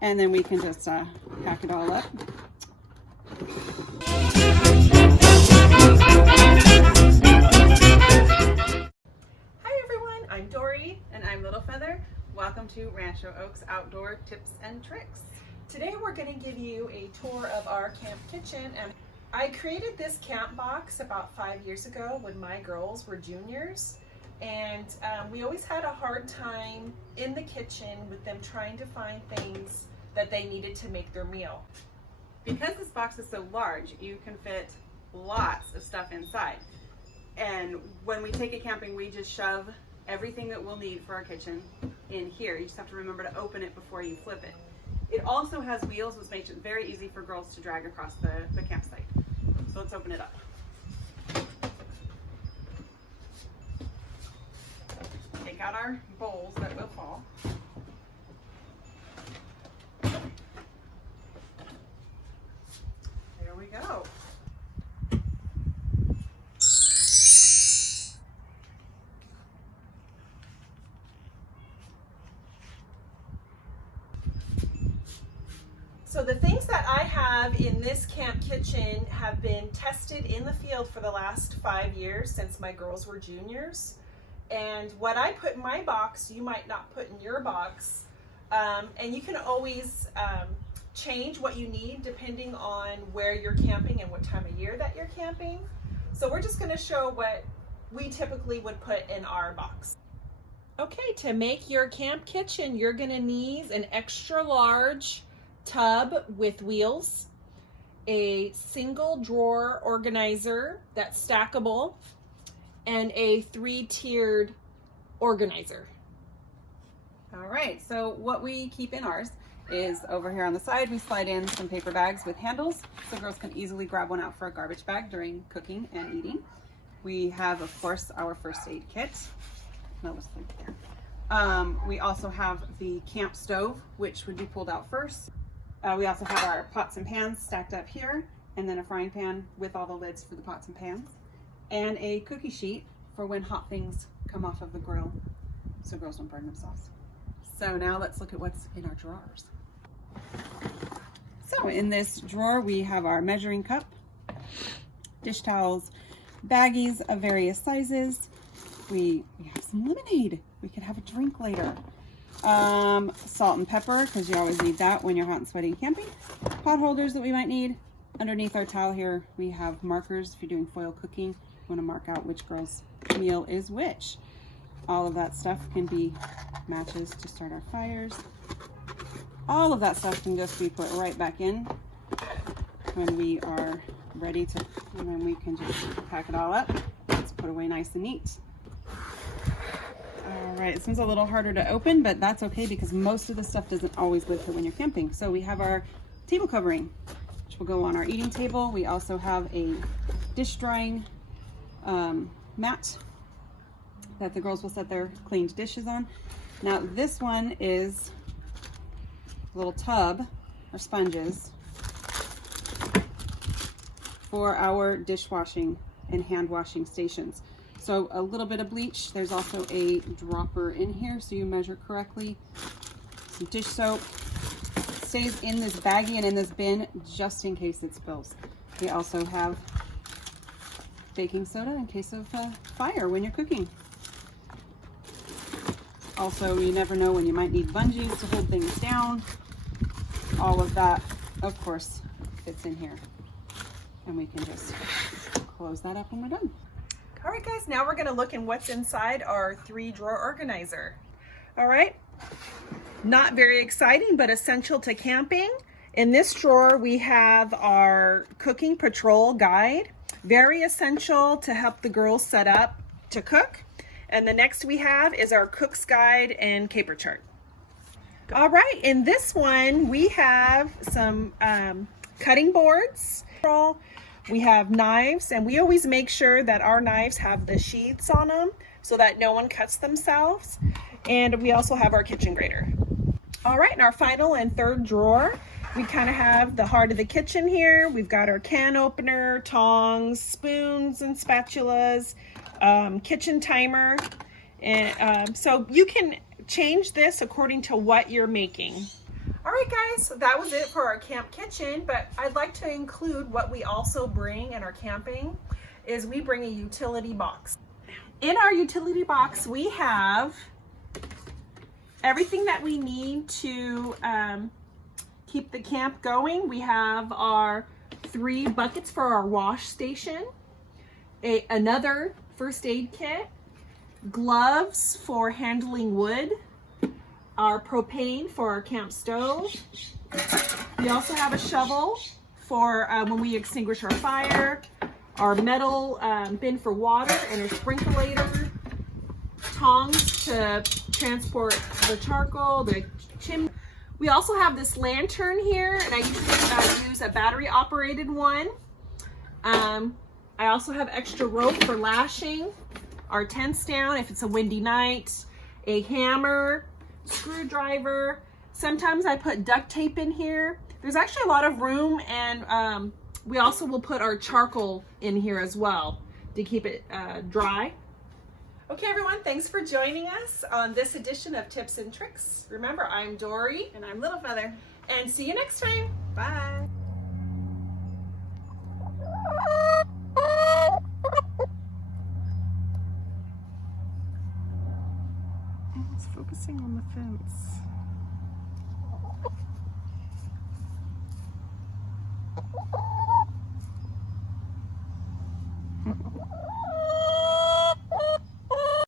And then we can just pack it all up. Hi everyone, I'm Dory. And I'm Little Feather. Welcome to Rancho Oaks Outdoor Tips and Tricks. Today we're going to give you a tour of our camp kitchen, and I created this camp box about 5 years ago when my girls were juniors, and we always had a hard time in the kitchen with them trying to find things that they needed to make their meal. Because this box is so large, you can fit lots of stuff inside. And when we take it camping, we just shove everything that we'll need for our kitchen in here. You just have to remember to open it before you flip it. It also has wheels, which makes it very easy for girls to drag across the campsite. So let's open it up. Take out our bowls that will fall. There we go. So the things that I have in this camp kitchen have been tested in the field for the last 5 years since my girls were juniors. And what I put in my box, you might not put in your box. And you can always change what you need depending on where you're camping and what time of year that you're camping. So we're just going to show what we typically would put in our box. Okay, to make your camp kitchen, you're going to need an extra large tub with wheels, a single drawer organizer that's stackable, and a 3-tiered organizer. All right, so what we keep in ours is over here on the side, we slide in some paper bags with handles so girls can easily grab one out for a garbage bag during cooking and eating. We have, of course, our first aid kit. No, let's leave it there. We also have the camp stove, which would be pulled out first. We also have our pots and pans stacked up here, and then a frying pan with all the lids for the pots and pans, and a cookie sheet for when hot things come off of the grill so girls don't burn themselves. So now let's look at what's in our drawers. So in this drawer we have our measuring cup, dish towels, baggies of various sizes. We have some lemonade. We could have a drink later. Salt and pepper, because you always need that when you're hot and sweaty and camping. Pot holders that we might need. Underneath our towel here we have markers if you're doing foil cooking. You want to mark out which girl's meal is which. All of that stuff can be matches to start our fires. All of that stuff can just be put right back in when we are ready to, and then we can just pack it all up. It's put away nice and neat. All right, this one's a little harder to open, but that's okay because most of the stuff doesn't always live here when you're camping. So we have our table covering, which will go on our eating table. We also have a dish drying mat that the girls will set their cleaned dishes on. Now this one is a little tub or sponges for our dishwashing and hand washing stations. So a little bit of bleach. There's also a dropper in here so you measure correctly. Some dish soap. Stays in this baggie and in this bin just in case it spills. We also have baking soda in case of fire when you're cooking. Also, you never know when you might need bungees to hold things down. All of that, of course, fits in here. And we can just close that up when we're done. All right, guys, now we're going to look in what's inside our 3-drawer organizer. All right, not very exciting, but essential to camping. In this drawer, we have our cooking patrol guide. Very essential to help the girls set up to cook. And the next we have is our cook's guide and caper chart. All right, in this one, we have some cutting boards. We have knives, and we always make sure that our knives have the sheaths on them so that no one cuts themselves. And we also have our kitchen grater. All right, in our final and 3rd drawer, we kind of have the heart of the kitchen here. We've got our can opener, tongs, spoons and spatulas, kitchen timer. And so you can change this according to what you're making. All right, guys, so that was it for our camp kitchen, but I'd like to include what we also bring in our camping is we bring a utility box. In our utility box, we have everything that we need to keep the camp going. We have our 3 buckets for our wash station, another first aid kit, gloves for handling wood, our propane for our camp stove. We also have a shovel for when we extinguish our fire, our metal bin for water, and a sprinkler, tongs to transport the charcoal, the chimney. We also have this lantern here, and I usually use a battery operated one. I also have extra rope for lashing our tents down if it's a windy night, a hammer, screwdriver. Sometimes I put duct tape in here. There's actually a lot of room, and we also will put our charcoal in here as well to keep it dry. Okay, everyone, thanks for joining us on this edition of Tips and Tricks. Remember, I'm Dory. And I'm Little Feather. And see you next time. Bye. It's focusing on the fence.